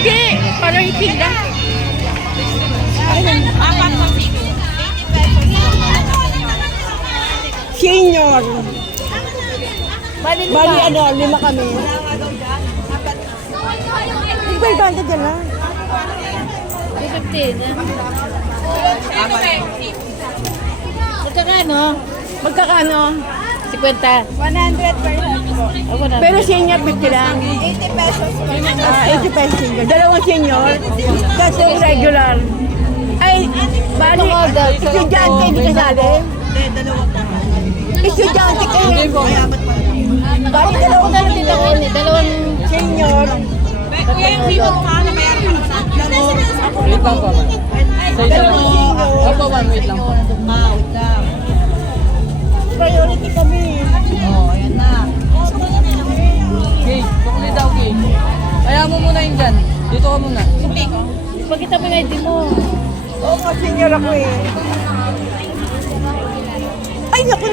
Hindi, parang ipila. Senior. Bali ano, 5 kami. Hindi ba ibanda dyan lang? 215. Magkakano? Magkakano? 50. 100 per head po. Pero senior 50 lang. 80 pesos po. 80 pesos senior. Dalawang senior. Tatlong regular. Ay, bali, estudyante hindi kasali. Estudyante kayo. Hindi po. Bali, dalawang Dalawa dito ko eh. Dalawang senior. Kuya, yung sino mo ka na bayaran ka lang sa Wait lang po. Sa isa lang. Dalawang senior. Opo, ma'am. Wait lang po. wait lang. Priority kami. Oh, ayan na. Okay, sukli daw, okay. Kaya mo muna yun dyan. Dito ka muna. Pagkita mo yung ID mo. Oo, senior ako eh. Ay, naku.